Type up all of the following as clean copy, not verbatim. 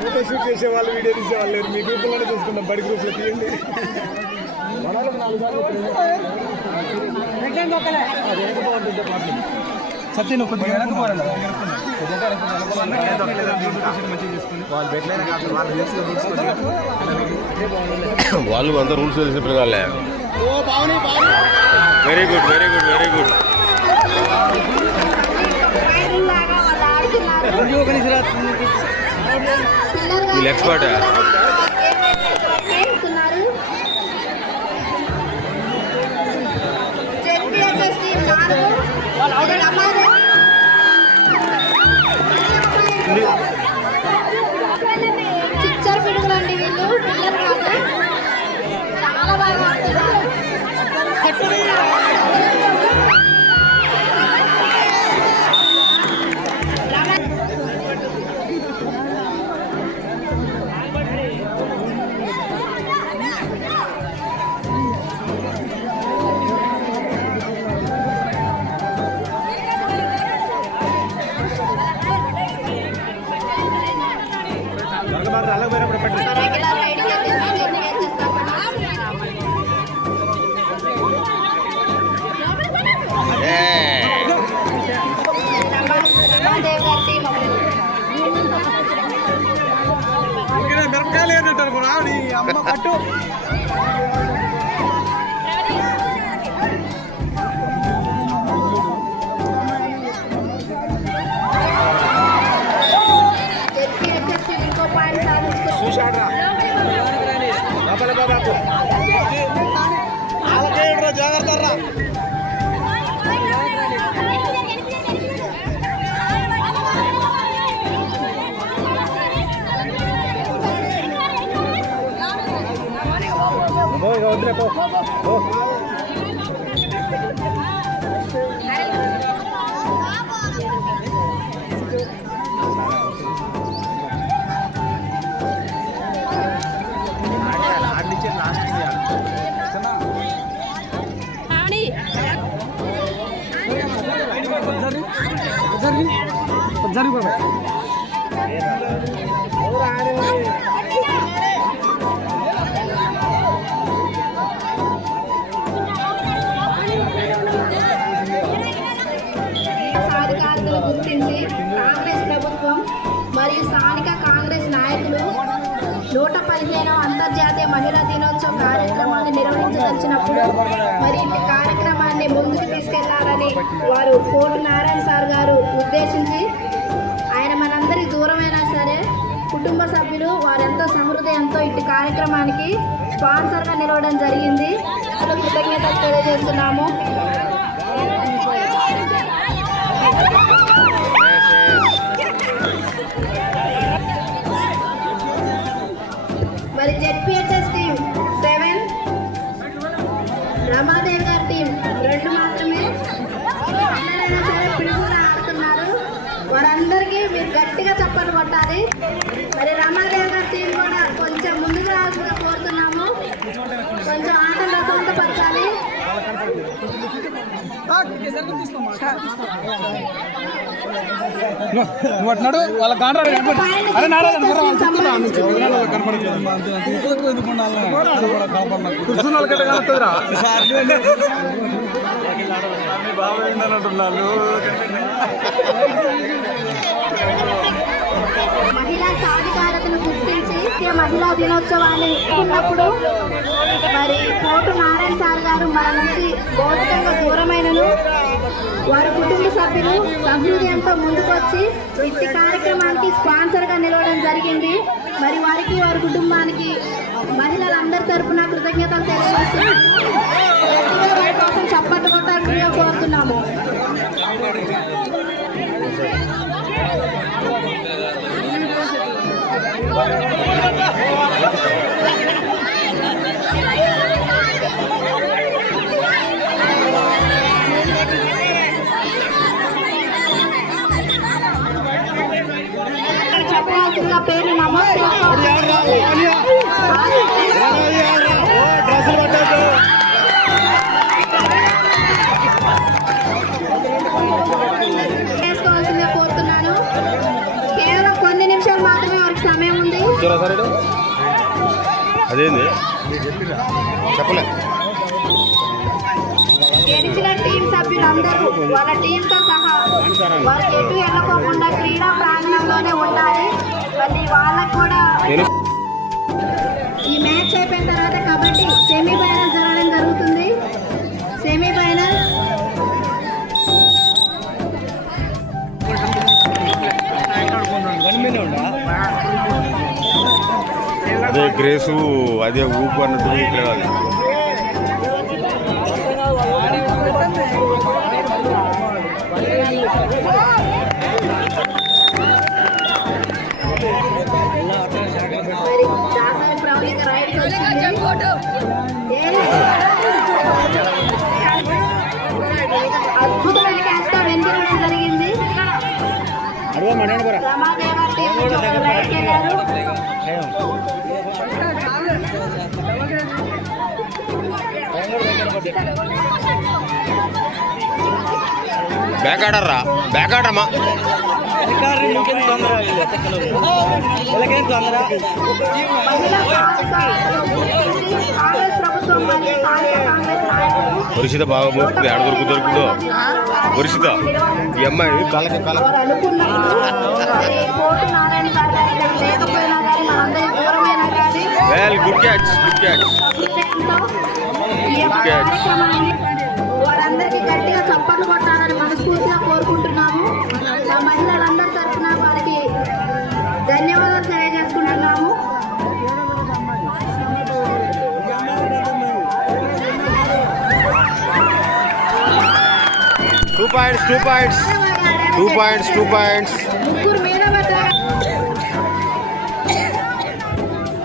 Photo shoot చేసే వాళ్ళు, video తీసే వాళ్ళు లేరు. మీ గ్రూప్లోనే చూసుకున్నాం, బడి గ్రూప్లో తీయండి. సత్యం కొద్దిగా వెనకపోవాలి. వాళ్ళు అంతా రూల్స్ తెలిసిన పిల్లగాళ్ళే. Very good, very good, very good. వీళ్ళు ఎక్స్పర్ట్. చిచ్చర్ పిడుగులండి వీళ్ళు, పిల్లలు కాదు. చాలా బాగా మిరపకాయలు ఏంటంటే అమ్మ పట్టు. చూశాడ్రా జాగ్రత్త రా. వదిలే పో. సాధికారతలు గుర్తించి కాంగ్రెస్ ప్రభుత్వం మరియు స్థానిక కాంగ్రెస్ నాయకులు 115వ అంతర్జాతీయ మహిళా దినోత్సవ కార్యక్రమాన్ని నిర్వహించదలిచినప్పుడు మరి ఈ కార్యక్రమాన్ని ముందుకు తీసుకెళ్లాలని వారు కోటి నారాయణ సార్ గారు ఉద్దేశించి, ఆయన మనందరికి దూరమైనా సరే కుటుంబ సభ్యులు వారెంతో సహృదయంతో ఇటు కార్యక్రమానికి స్పాన్సర్గా నిలవడం జరిగింది. కృతజ్ఞతలు తెలియజేస్తున్నాము. మరి జెడ్పీహెచ్ఎస్ టీం 7, రమాదేవి గారి టీం 2 మాత్రమే అందరైనా సరే పిడుగులు ఆడుతున్నారు. వారందరికీ మీరు గట్టిగా చప్పట్లు కొట్టాలి. మరి రమాదేవి గారి టీం కూడా కొంచెం ముందుకు రావాల్సిందిగా కోరుతున్నాము. కొంచెం ఆటలు సొంతపరచాలి. నువ్వు అంటున్నాడు వాళ్ళ కాంట్రాక్ట్ మహిళా సాధికారతను గుర్తించి మహిళా దినోత్సవాన్ని ఉన్నప్పుడు మరి కోటు నారాయణ సార్ గారు మన నుంచి భౌతికంగా దూరమైనను వారి కుటుంబ సభ్యులు సహృదయంతో ముందుకొచ్చి ఇట్టి కార్యక్రమానికి స్పాన్సర్గా నిలవడం జరిగింది. మరి వారికి వారి కుటుంబానికి మహిళలందరి తరఫున కృతజ్ఞతలు తెలియజేస్తూ వారి కోసం చప్పట్లు కొట్టాల్సిందిగా కోరుతున్నాము. చెప్పాల్సిన పేరు నమోదు చేసుకోవాల్సిందిగా కోరుతున్నాను. కేవలం కొన్ని నిమిషాలు మాత్రమే వారికి సమయం ఉంది. కూర్చోరా సార్ అదేంది చెప్పలే. గెలిచిన టీం సభ్యులందరూ వాళ్ళ టీంతో సహా వాళ్ళకి ఎటు వెళ్ళకోకుండా క్రీడా ప్రాంగణంలోనే ఉండాలి. మళ్ళీ వాళ్ళకు కూడా ఈ మ్యాచ్ అయిపోయిన తర్వాత కబడ్డీ సెమీఫైనల్ జరగడం జరుగుతుంది. సెమీఫైనల్ అదే గ్రేసు అదే ఊపు అన్నట్టు ఇక్కడ కాదు. అద్భుతమైన క్యాచ్ తో వెనుకడం జరిగింది. రమాదేవ టీం నుంచి ఒకరు రైట్కి వెళ్ళారు. బ్యాక్ ఆడర్రా బ్యాక్ ఆడమ్మా. పరిస్థితి బాగా మోస్తుంది. ఆడ దొరుకుతుందో పరిస్థితి ఈ అమ్మాయి కాళ్ళకి కాళ్ళ well good catch good catch good catch. వారందరికీ గట్టిగా చప్పట్లు కొట్టాలని మనస్ఫూర్తిగా కోరుకుంటున్నాము. మా మహిళలందరి తరఫున వారికి ధన్యవాదాలు తెలియజేసుకుంటున్నాము. Two points. ముగ్గురు మీద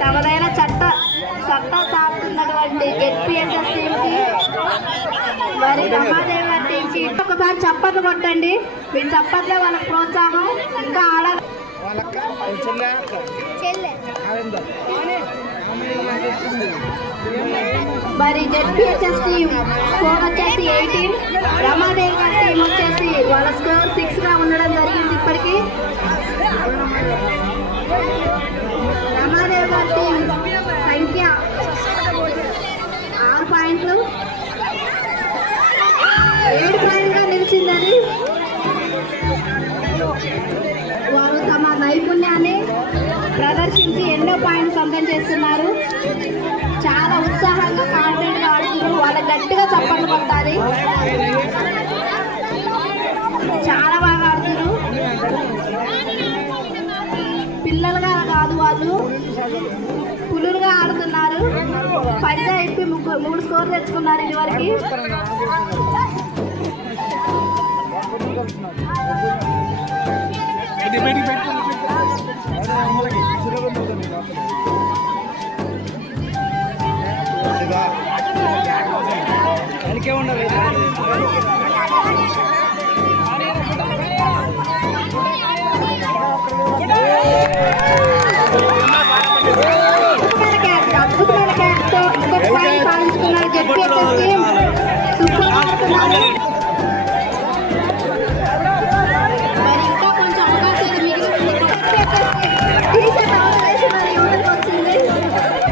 తమదైన చట్టం సాగుతున్నటువంటి ఎస్పీఎస్ఎస్ టీంకి మరి రమాదేవి టీంకి ఒకసారి చప్పట్లు కొట్టండి. మీ చప్పట్లే వాళ్ళకి ప్రోత్సాహం. ఇంకా ఆడాలి. మరి జెడ్పీహెచ్ఎస్ టీం స్కోర్ వచ్చేసి 18, రమాదేవి గారి టీం వచ్చేసి వాళ్ళ స్కోర్ 6 గా ఉండడం జరిగింది. ఇప్పటికీ రమాదేవి గారి టీం సంఖ్య 6 పాయింట్లు, 7 పాయింట్గా నిలిచిందని వారు తమ నైపుణ్యాన్ని ప్రదర్శించి ఎన్నో పాయింట్స్ సొంతం చేస్తున్నారు. చాలా ఉత్సాహంగా కాన్ఫిడెంట్గా ఆడుతున్నారు. వాళ్ళ గట్టిగా చప్పట్లు కొట్టాలి. చాలా బాగా ఆడుతున్నారు. పిల్లలుగా కాదు, వాళ్ళు పులులుగా ఆడుతున్నారు. పైగా ఇప్పి 3 స్కోర్ తెచ్చుకున్నారు ఇదివరకు. అద్భుతమైన క్యాచ్ తో ఇంకొక పాయింట్ సాధించుకున్నారు జెడ్పీహెచ్ఎస్ టీం. సూపర్ ఆడుతున్నారు. మరి ఇంకా కొంచెం అవకాశాలు మిగిలి యువతకు వచ్చింది.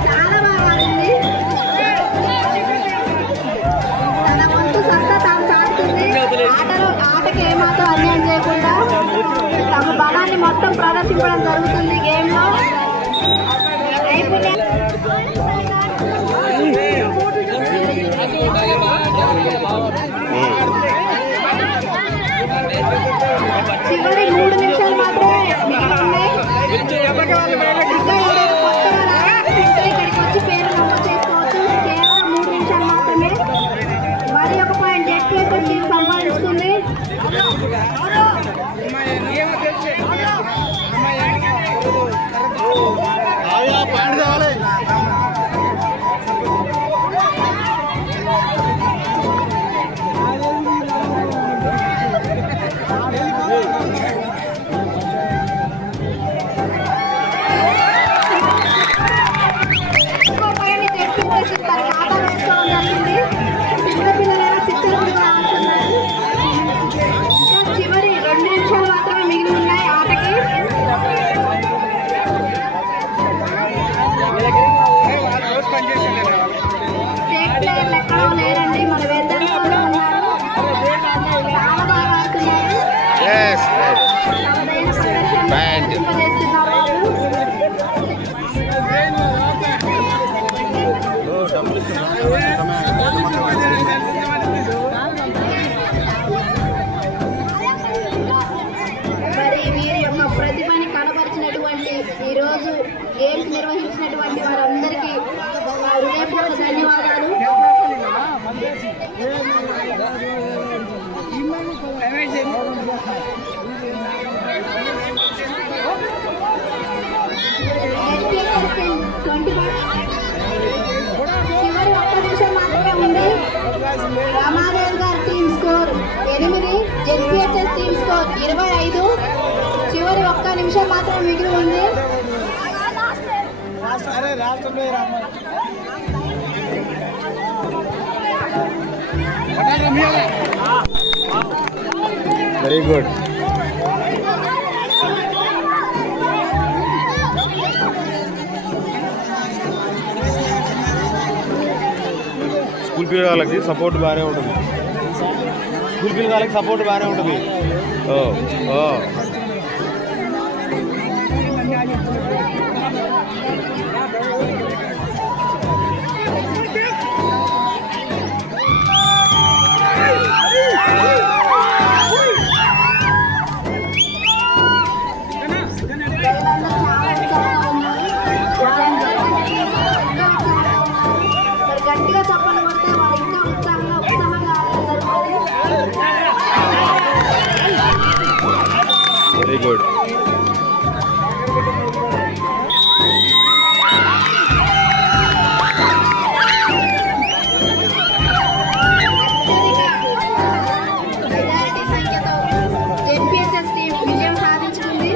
చాలా బాగా ఆడింది. తన వంతు సత్తా తాను సాగుతుంది. ఆటకి ఏమాత్రం అన్యాయం చేయకుండా తమ బలాన్ని మొత్తం ప్రదర్శించడం జరుగుతుంది గేమ్ లో. చివరి 3 నిమిషాలు మాత్రమే మిగిలి ఇక్కడికి వచ్చి పేరు నమోదు చేసుకోవచ్చు. కేవలం 3 నిమిషాలు మాత్రమే. మరి ఒక పాయింట్ జెడ్పీహెచ్ఎస్ టీం సంపాదిస్తుంది. ఈరోజు గేమ్స్ నిర్వహించినటువంటి వారందరికీ మా హృదయపూర్వక ధన్యవాదాలు. చివరి ఒక్క నిమిషం మాత్రమే ఉంది. రమాదేవి గారి team score 8, ZPHS team score 25. చివరి ఒక్క నిమిషం మాత్రం మిగిలి ఉంది. Very good. స్కూల్ పిల్లలకి సపోర్ట్ బాగానే ఉంటుంది. స్కూల్ పిల్లలకి సపోర్ట్ బాగానే ఉంటుంది. గట్టిగా చప్పలు కొడితే వాళ్ళు ఇంకా ఉత్సాహంగా ఆడడం జరుగుతుంది. Very good. మెజారిటీ సంఖ్యతో జెడ్పీహెచ్ఎస్ టీం విజయం సాధించుకుంది.